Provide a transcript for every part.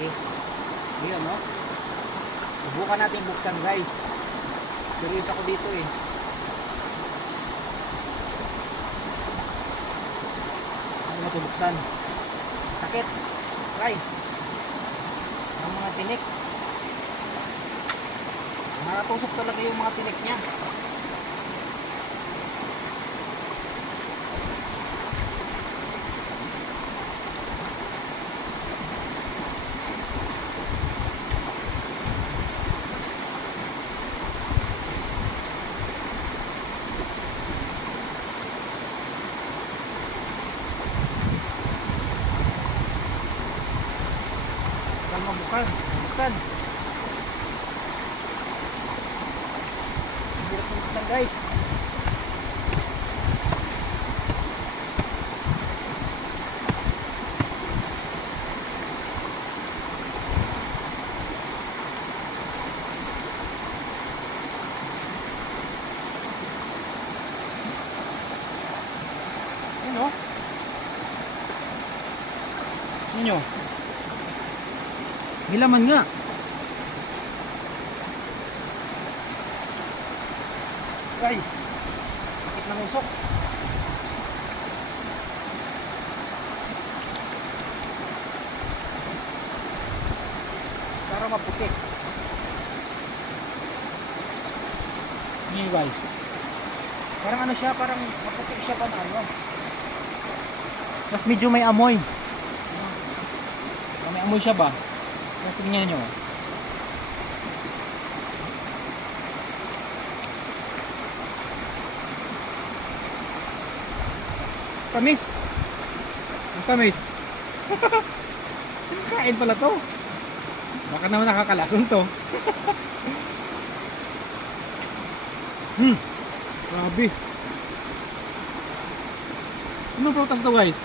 Okay. Ngayon, no? Subukan natin buksan, guys. Curious ako dito eh. Ano ba ito buksan? Sakit. Try. Ang mga tinik. Nakatusok talaga yung mga tinik niya. Buksan. Buksan. Hirap ng buksan, guys. Ano? Ano? May laman nga. Ay, sakit ng usok. Para maputi. Yan guys. Parang ano siya, parang maputi siya pa na ano. Mas medyo may amoy. May amoy siya ba? Kasi tingnan nyo. Tamis. Ang tamis. Kain pala to. Baka naman nakakalason to. Grabe. Anong prutas to, guys?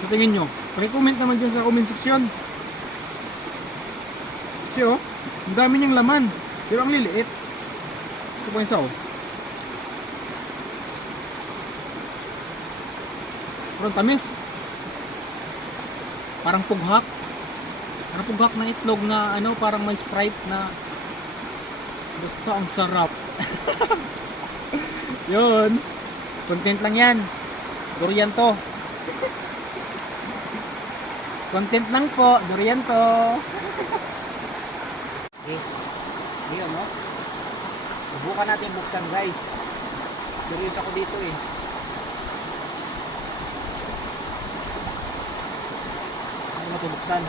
Sa tingin nyo? Paki-comment naman dyan sa comment section. Kasi oh, ang dami niyang laman. Pero ang liliit. Ito po yung isa oh. Parang tamis. Parang pughak. Parang pughak na itlog na ano, parang may Sprite na. Basta ang sarap. Yun. Content lang yan. Durian to. Content lang po. Durian to. Okay. Ngayon, no? Subukan natin buksan, guys. Curious ako dito eh. Ano ba ito buksan?